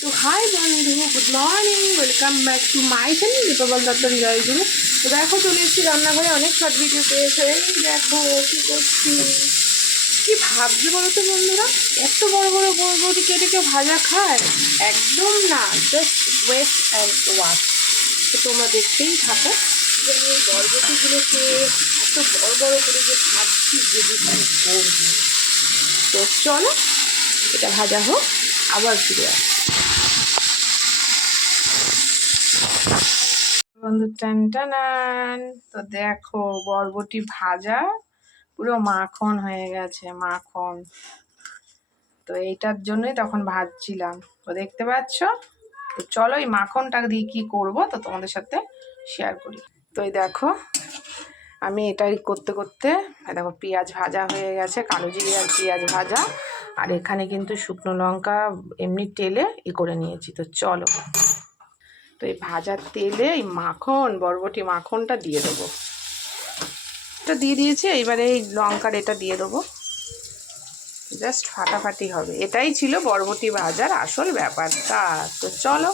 তো হাই বন্ধু, good morning, welcome back to my channel দীপাবল দত্তন জয়গুরু। তো দেখো চলে এসেছি রান্নাঘরে, অনেক শর্ট ভিডিও পেয়েছে। এই দেখো কী করছি, কী ভাবছি বলো তো বন্ধুরা, এত বড় বড় বরবটি কেটে কেউ ভাজা খায়? একদম না, জাস্ট ওয়েস্ট অ্যান্ড ওয়াশ। তো তোমরা দেখতেই থাকো যে আমি এই বরবটিগুলোকে এত বড় বড় করে যে ভাবছি যে করবো। তো চলো এটা ভাজা হোক, আবার ফিরে আসি। বন্ধু টান টানান, তো দেখো বরবটি ভাজা পুরো মাখন হয়ে গেছে, মাখন। তো এইটার জন্যই তখন ভাজছিলাম, তো দেখতে পাচ্ছ। তো চলো এই মাখনটা দিয়ে কি করব তো তোমাদের সাথে শেয়ার করি। তো এই দেখো আমি এটাই করতে করতে দেখো পেঁয়াজ ভাজা হয়ে গেছে, কালো জিরে আর পেঁয়াজ ভাজা। আর এখানে কিন্তু শুকনো লঙ্কা এমনি তেলে করে নিয়েছি। তো চলো, তো এই ভাজার তেলে এই মাখন, বরবটি মাখনটা দিয়ে দেবো। এটা দিয়ে দিয়েছি, এইবারে এই লঙ্কার এটা দিয়ে দেবো, জাস্ট ফাটাফাটি হবে। এটাই ছিল বরবটি ভাজার আসল ব্যাপারটা। তো চলো